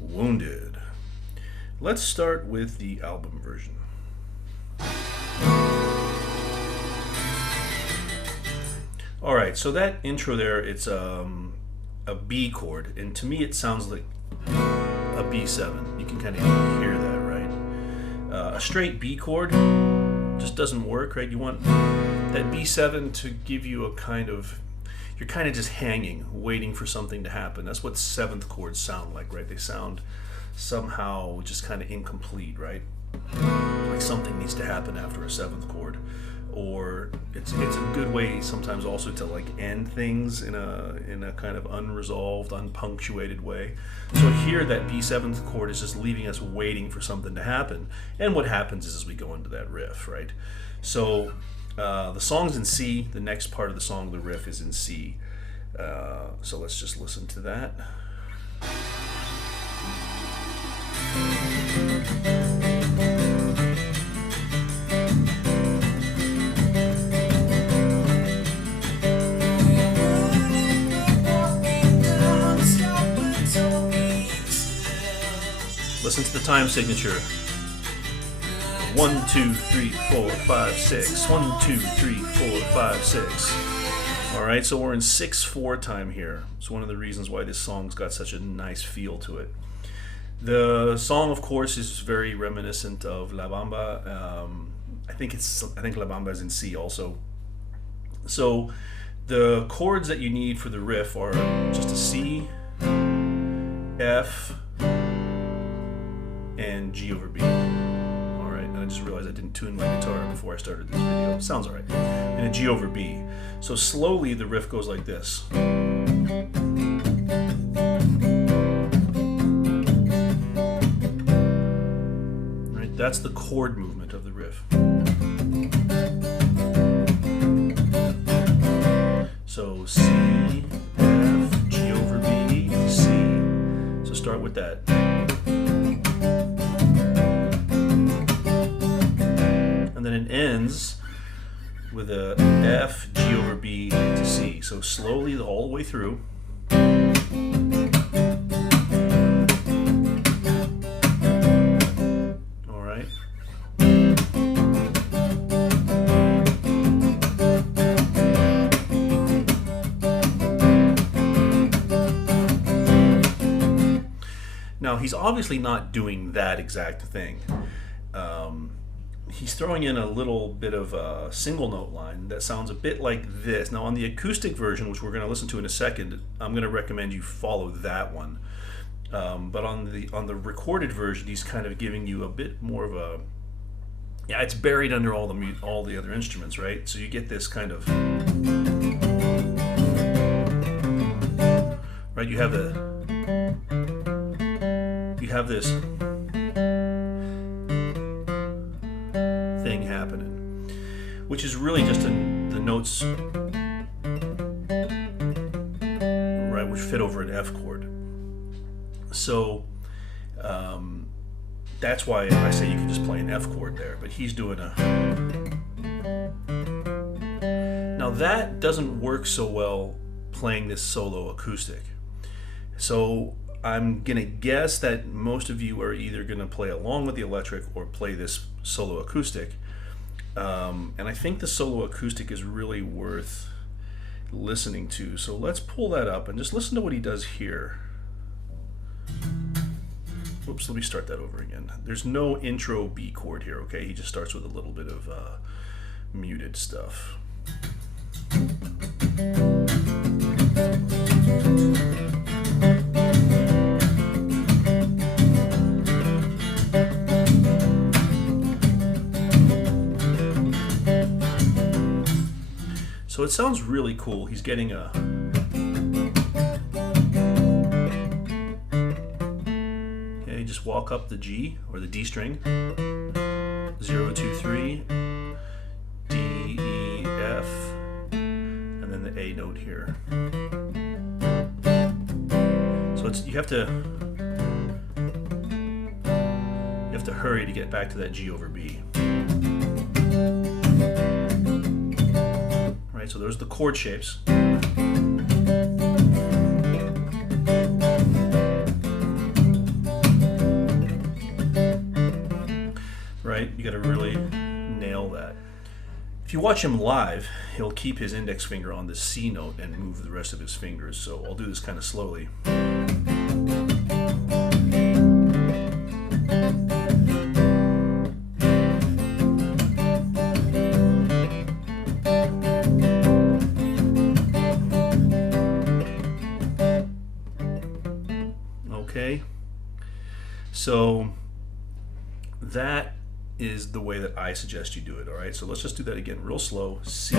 Wounded. Let's start with the album version. Alright, so that intro there, it's a B chord, and to me it sounds like a B7. You can kind of hear that, right? A straight B chord just doesn't work, right? You want that B7 to give you a kind of, you're kind of just hanging, waiting for something to happen. That's what seventh chords sound like, right? They sound somehow just kind of incomplete, right? Like something needs to happen after a seventh chord. Or it's a good way sometimes also to like end things in a kind of unresolved, unpunctuated way. So here that B7th chord is just leaving us waiting for something to happen. And what happens is as we go into that riff, right? So the song's in C, the next part of the song, the riff, is in C. So let's just listen to that. Listen to the time signature. 1, 2, 3, 4, 5, 6. 1, 2, 3, 4, 5, 6. Alright, so we're in 6/4 time here. It's one of the reasons why this song's got such a nice feel to it. The song, of course, is very reminiscent of La Bamba. I think La Bamba is in C also. So the chords that you need for the riff are just a C, F, and G over B. Alright, and I just realized I didn't tune my guitar before I started this video. Sounds alright. And a G over B. So slowly the riff goes like this. Right, that's the chord movement of the riff. So C, F, G over B, C. So start with that. And then it ends with a F, G over B to C. So slowly all the way through. All right. Now he's obviously not doing that exact thing. He's throwing in a little bit of a single note line that sounds a bit like this. Now on the acoustic version, which we're going to listen to in a second, I'm going to recommend you follow that one. But on the recorded version, he's kind of giving you a bit more of a, yeah, it's buried under all the other instruments, right? So you get this kind of, right? You have this thing happening, which is really just the notes, right, which fit over an F chord. So that's why I say you can just play an F chord there, but he's doing a. Now that doesn't work so well playing this solo acoustic. So I'm gonna guess that most of you are either gonna play along with the electric or play this solo acoustic. And I think the solo acoustic is really worth listening to. So let's pull that up and just listen to what he does here. Whoops, let me start that over again. There's no intro B chord here, okay? He just starts with a little bit of muted stuff. So it sounds really cool. He's getting a. Okay, just walk up the G or the D string. 0, 2, 3, D, E, F, and then the A note here. So it's you have to hurry to get back to that G over B. Right, so there's the chord shapes. right? You got to really nail that. If you watch him live, he'll keep his index finger on the C note and move the rest of his fingers. So I'll do this kind of slowly. Okay, so that is the way that I suggest you do it. All right, so let's just do that again real slow. C,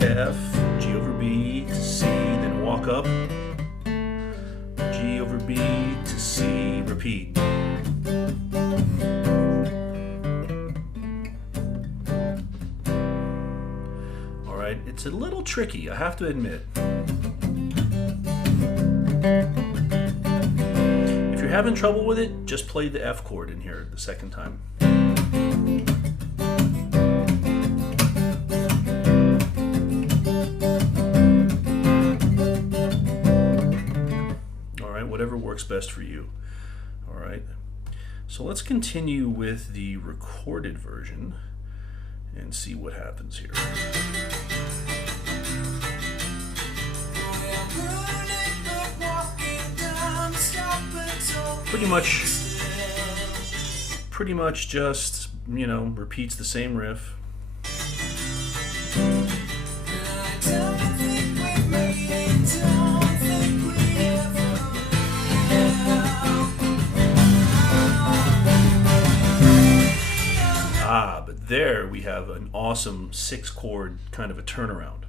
F, G over B to C, then walk up, G over B to C, repeat. All right, it's a little tricky, I have to admit. If you're having trouble with it, just play the F chord in here the second time. All right, whatever works best for you. All right, so let's continue with the recorded version and see what happens here. Pretty much just, you know, repeats the same riff. But there we have an awesome 6-chord kind of a turnaround.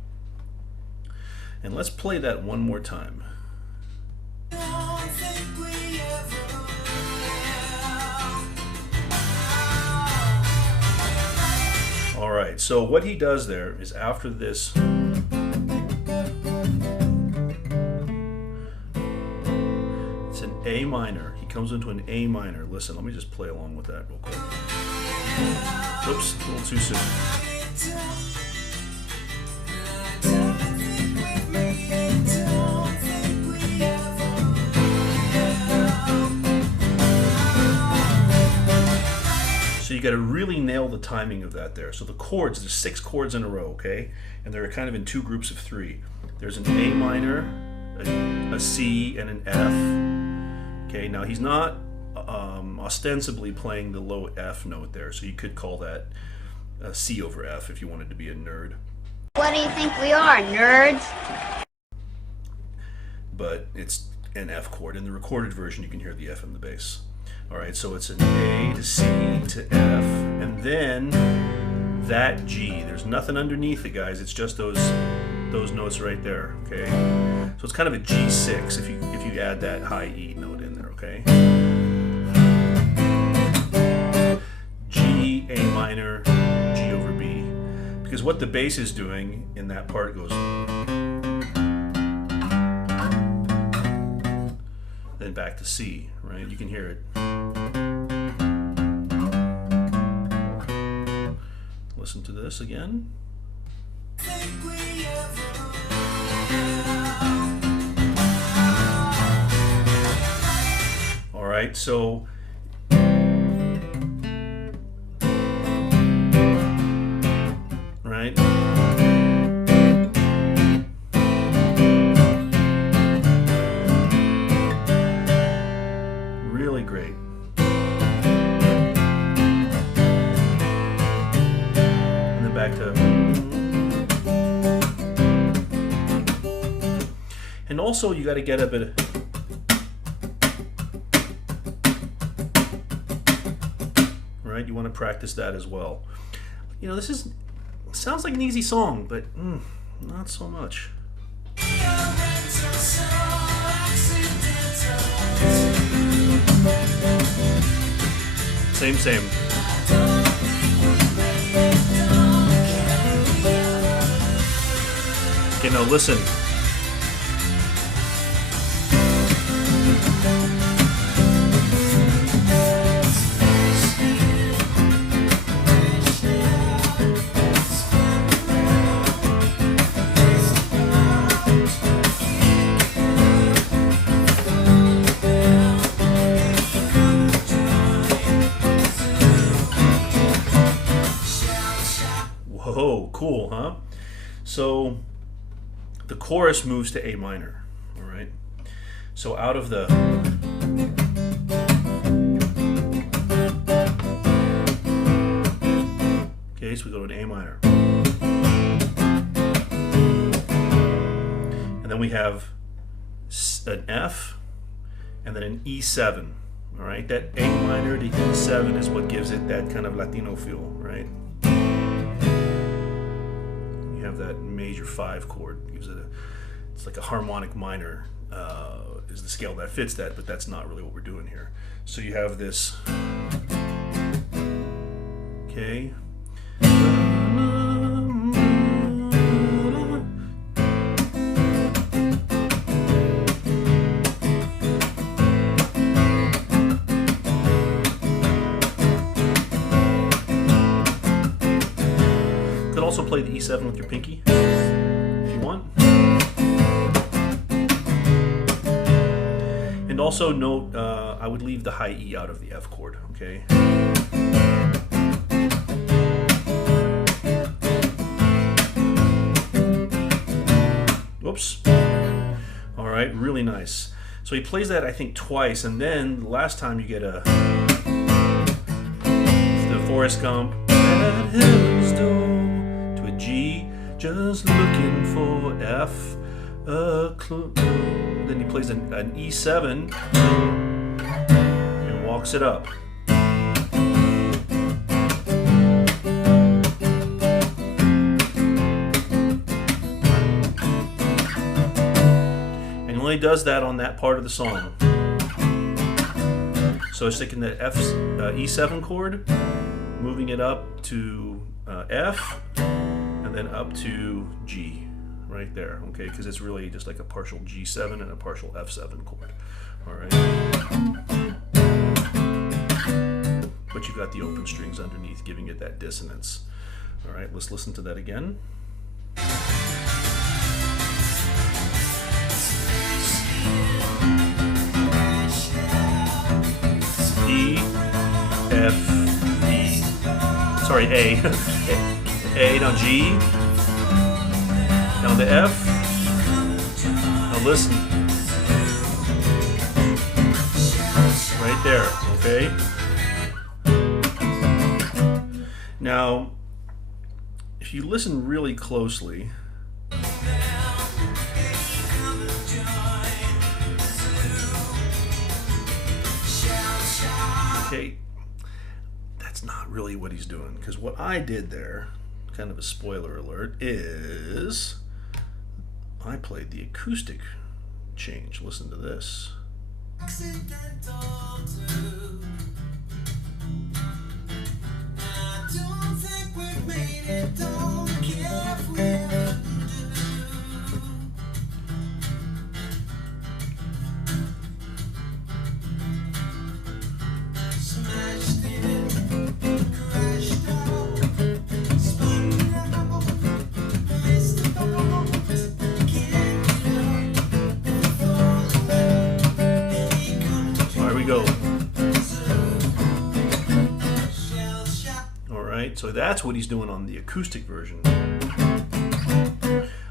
And let's play that one more time. All right, so what he does there is after this, it's an A minor. He comes into an A minor. Listen, let me just play along with that real quick. Whoops, a little too soon. So you got to really nail the timing of that there. So the chords, there's 6 chords in a row, okay? And they're kind of in 2 groups of 3. There's an A minor, a C, and an F. Okay, now he's not ostensibly playing the low F note there, so you could call that C over F if you wanted to be a nerd. What do you think we are, nerds? But it's an F chord. In the recorded version, you can hear the F in the bass. All right, so it's an A to C to F, and then that G. There's nothing underneath it, guys. It's just those notes right there. Okay, so it's kind of a G6 if you add that high E note in there. Okay, G, A minor, G over B, because what the bass is doing in that part goes. Then back to C, right? You can hear it. Listen to this again. All right, so right. Really great. And then back to. And also you got to get a bit of. Right? You want to practice that as well. You know, this sounds like an easy song, but not so much. Same. Okay, now listen. So the chorus moves to A minor, all right? So out of the okay, so we go to an A minor. And then we have an F and then an E7, all right? That A minor to E7 is what gives it that kind of Latino feel, right? You have that major 5 chord, gives it it's like a harmonic minor is the scale that fits that, but that's not really what we're doing here. So you have this, okay. Could also play the E7 with your pinky if you want. And also note, I would leave the high E out of the F chord, okay? Whoops. All right, really nice. So he plays that, I think, twice, and then the last time you get the Forrest Gump at heaven's door to a G, just looking for F. Then he plays an E7 and walks it up. And he only does that on that part of the song. So it's taking the E7 chord, moving it up to F, and then up to G. Right there, okay, because it's really just like a partial G7 and a partial F7 chord, all right. But you've got the open strings underneath, giving it that dissonance. All right, let's listen to that again. E, F, E. Sorry, A. A, now G. Down to F. Now listen. Right there, okay? Now, if you listen really closely, okay, that's not really what he's doing, because what I did there, kind of a spoiler alert, is I played the acoustic change. Listen to this. Go. All right, so that's what he's doing on the acoustic version.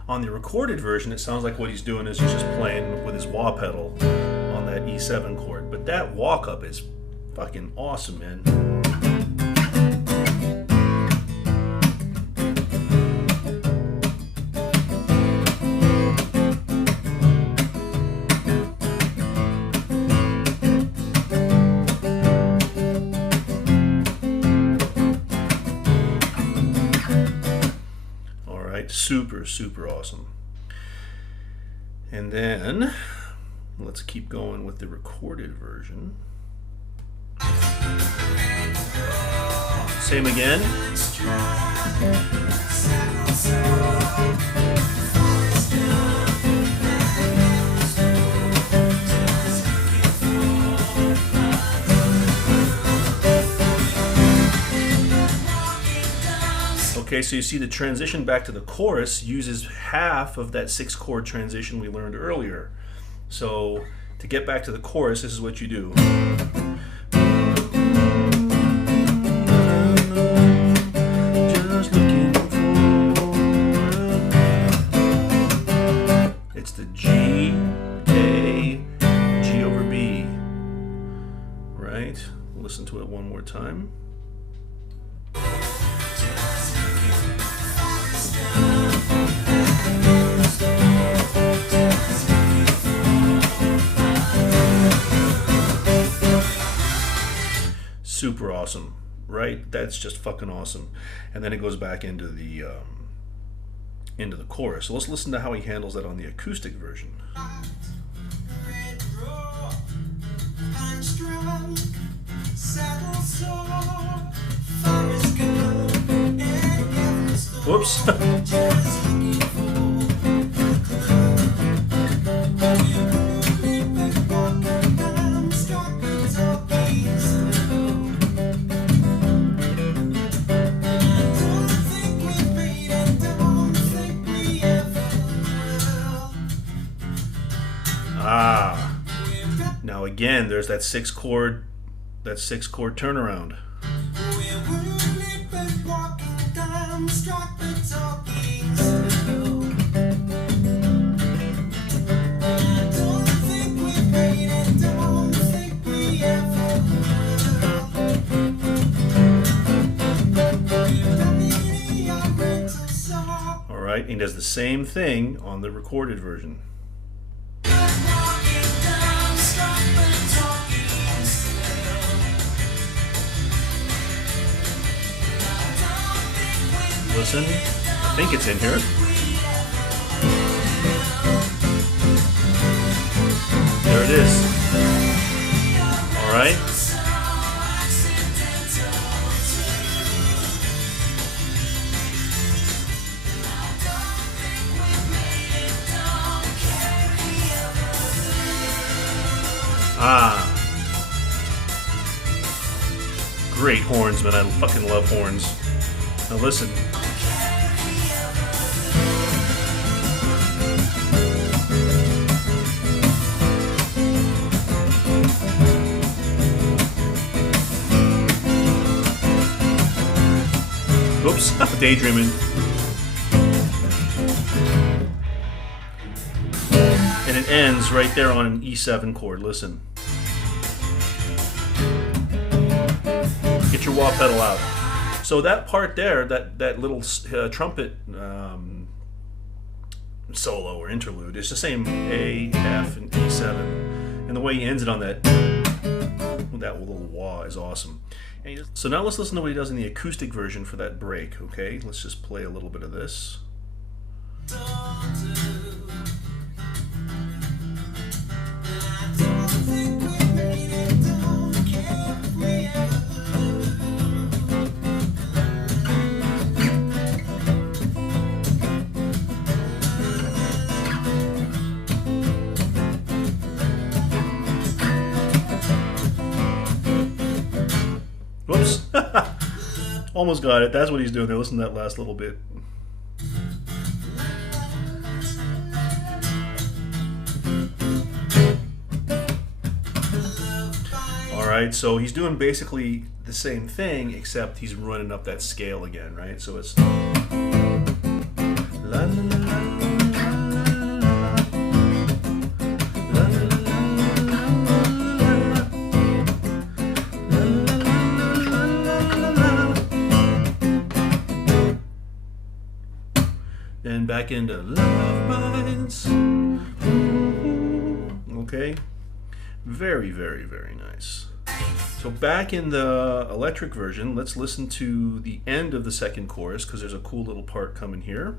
On the recorded version, it sounds like what he's doing is he's just playing with his wah pedal on that E7 chord. But that walk up is fucking awesome, man. Super, super awesome. And then let's keep going with the recorded version. Same again. Okay, so you see the transition back to the chorus uses half of that 6-chord transition we learned earlier. So to get back to the chorus, this is what you do. Just looking for right, listen to it one more time. Super awesome, right? That's just fucking awesome. And then it goes back into the chorus. So let's listen to how he handles that on the acoustic version. Whoops. Now again, there's that six chord turnaround. All right, and he does the same thing on the recorded version. Listen, I think it's in here. There it is. All right. Great horns, man. I fucking love horns. Now listen. Oops, daydreaming. And it ends right there on an E7 chord. Listen. Get your wah pedal out. So that part there, that little trumpet solo or interlude, is the same A, F, and E7. And the way he ends it on that little wah is awesome. So now let's listen to what he does in the acoustic version for that break, okay? Let's just play a little bit of this. Whoops. Almost got it. That's what he's doing there. Listen to that last little bit. Alright, so he's doing basically the same thing, except he's running up that scale again, right? So it's... and back into Love Bites. Okay, very, very, very nice. So back in the electric version, let's listen to the end of the second chorus, because there's a cool little part coming here.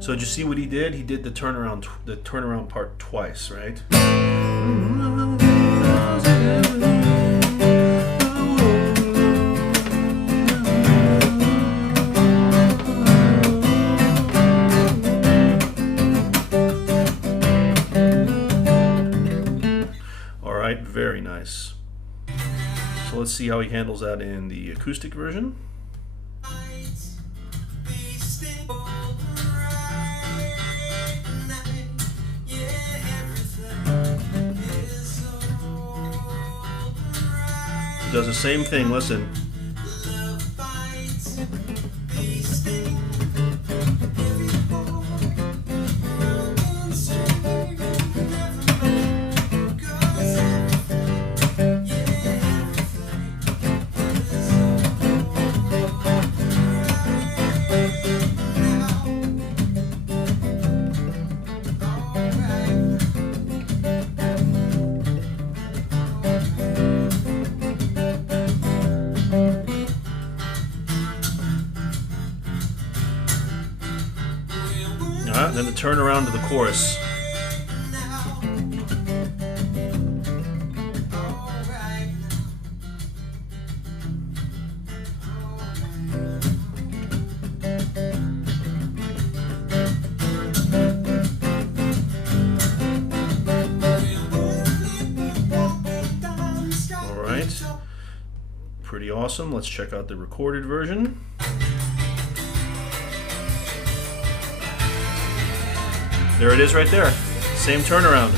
So did you see what he did? He did the turnaround part twice, right? All right, very nice. So let's see how he handles that in the acoustic version. does the same thing. Listen. Then the turn around to the chorus. All right. Pretty awesome. Let's check out the recorded version. There it is right there. Same turnaround.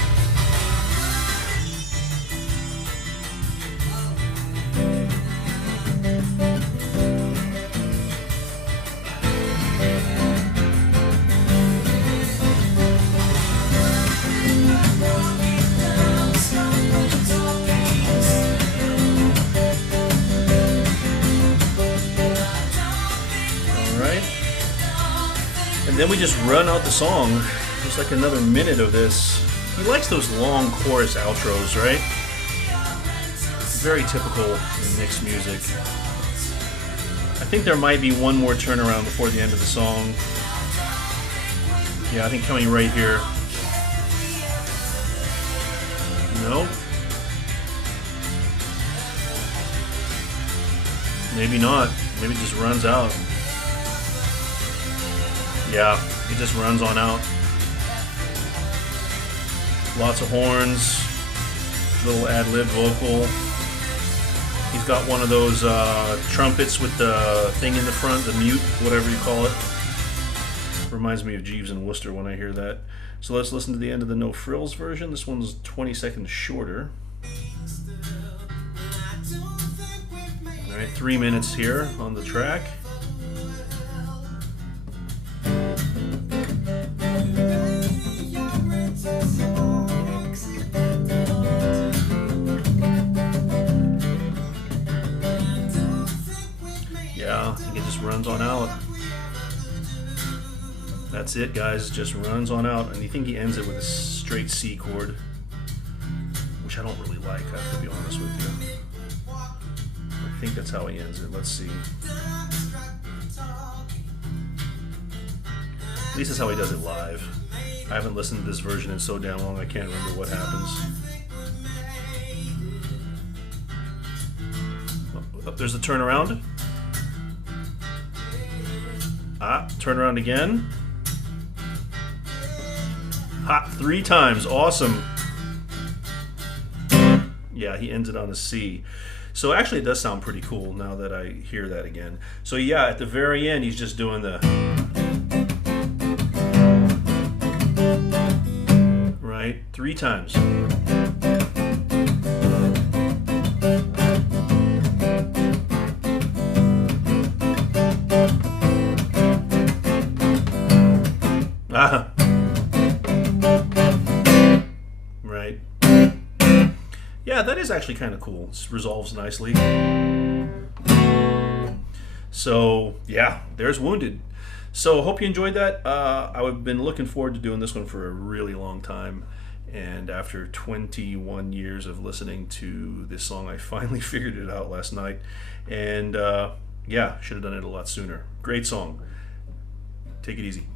All right. And then we just run out the song. There's like another minute of this. He likes those long chorus outros, right? Very typical in mixed music. I think there might be one more turnaround before the end of the song. Yeah, I think coming right here. Nope. Maybe not. Maybe it just runs out. Yeah, it just runs on out. Lots of horns, little ad-lib vocal. He's got one of those trumpets with the thing in the front, the mute, whatever you call it. Reminds me of Jeeves and Wooster when I hear that. So let's listen to the end of the No Frills version. This one's 20 seconds shorter. All right, 3 minutes here on the track. Yeah, I think it just runs on out. That's it, guys. Just runs on out. And you think he ends it with a straight C chord, which I don't really like, I have to be honest with you. I think that's how he ends it. Let's see. At least that's how he does it live. I haven't listened to this version in so damn long I can't remember what happens. Oh, there's the turnaround. Turn around again. Hot 3 times. Awesome. Yeah, he ends it on a C. So actually it does sound pretty cool now that I hear that again. So yeah, at the very end he's just doing the... Right? 3 times. Right. Yeah, that is actually kind of cool. It resolves nicely. So, yeah, there's Wounded. So, hope you enjoyed that. I've been looking forward to doing this one for a really long time. And after 21 years of listening to this song, I finally figured it out last night. And, yeah, should have done it a lot sooner. Great song. Take it easy.